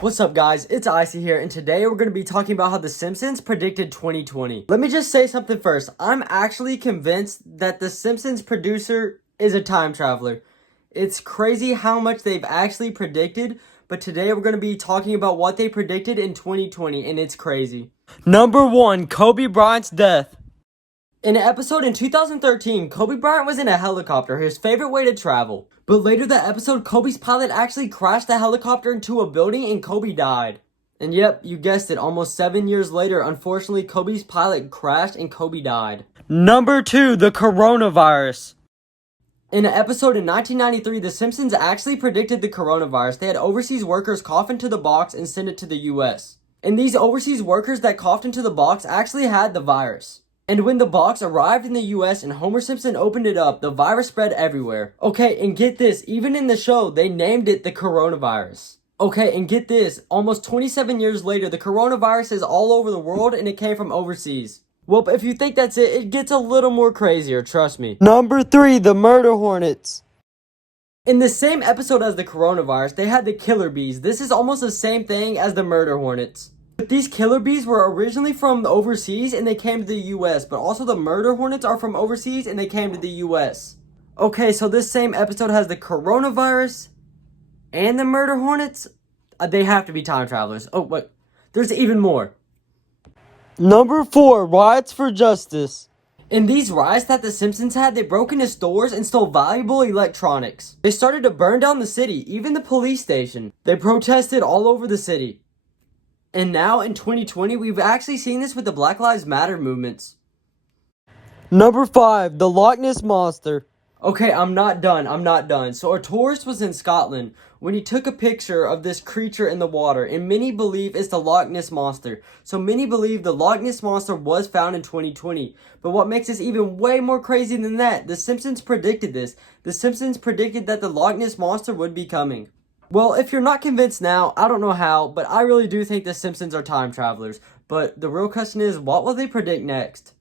What's up, guys? It's Icy here, and today we're going to be talking about how The Simpsons predicted 2020. Let me just say something first. I'm actually convinced that The Simpsons producer is a time traveler. It's crazy how much they've actually predicted, but today we're going to be talking about what they predicted in 2020, and it's crazy. Number 1, Kobe Bryant's death. In an episode in 2013, Kobe Bryant was in a helicopter, his favorite way to travel. But later that episode, Kobe's pilot actually crashed the helicopter into a building and Kobe died. And yep, you guessed it, almost 7 years later, unfortunately, Kobe's pilot crashed and Kobe died. Number 2, the coronavirus. In an episode in 1993, The Simpsons actually predicted the coronavirus. They had overseas workers cough into the box and send it to the US. And these overseas workers that coughed into the box actually had the virus. And when the box arrived in the US and Homer Simpson opened it up, the virus spread everywhere. Okay, and get this, even in the show, they named it the coronavirus. Okay, and get this, almost 27 years later, the coronavirus is all over the world and it came from overseas. Well, if you think that's it, it gets a little more crazier, trust me. Number 3, the murder hornets. In the same episode as the coronavirus, they had the killer bees. This is almost the same thing as the murder hornets. But these killer bees were originally from overseas and they came to the US, but also the murder hornets are from overseas and they came to the US. Okay, so this same episode has the coronavirus and the murder hornets. They have to be time travelers. Oh, wait, there's even more. Number 4, riots for justice. In these riots that the Simpsons had, they broke into stores and stole valuable electronics. They started to burn down the city, even the police station. They protested all over the city. And now, in 2020, we've actually seen this with the Black Lives Matter movements. Number 5, the Loch-Ness Monster. Okay, I'm not done. So a tourist was in Scotland when he took a picture of this creature in the water, and many believe it's the Loch-Ness Monster. So many believe the Loch-Ness Monster was found in 2020. But what makes this even way more crazy than that, The Simpsons predicted this. The Simpsons predicted that the Loch-Ness Monster would be coming. Well, if you're not convinced now, I don't know how, but I really do think the Simpsons are time travelers. But the real question is, what will they predict next?